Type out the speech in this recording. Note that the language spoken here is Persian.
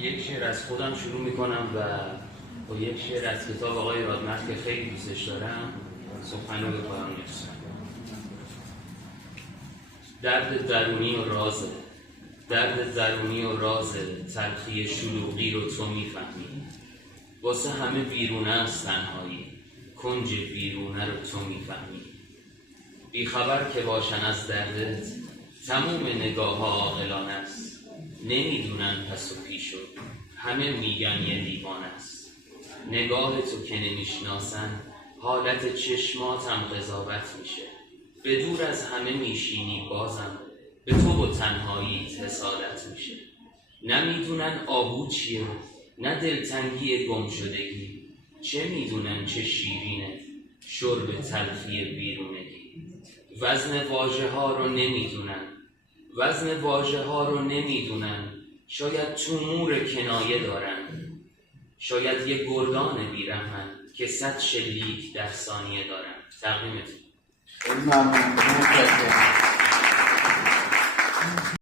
یک شعر از خودم شروع میکنم و با یک شعر از کتاب آقای رادمرز که خیلی دوستش دارم سخن رو به پایان میرسونم. درد درونی و رازه تلخی شلوغی رو تو میفهمی. واسه همه بیرونه از تنهایی، کنج بیرونه رو تو میفهمی. بیخبر که باشن از دردت تموم نگاه ها عاقلانه است. نمیدونن پس و پیشو همه میگن یه دیوانه است. نگاه تو که نمیشناسن حالت چشماتم قضاوت میشه. به دور از همه میشینی بازم به تو و تنهاییت حسادت میشه. نمیدونن آهو چیه نه دلتنگی گم شدگی. چه میدونن چه شیرینه شرب تلخی بیرونگی. وزن واژه ها رو نمیدونن. شاید تو مور کنایه دارن. شاید یه گردان بیرحمن که 100 شلیک در ثانیه دارن. تقدیمتون.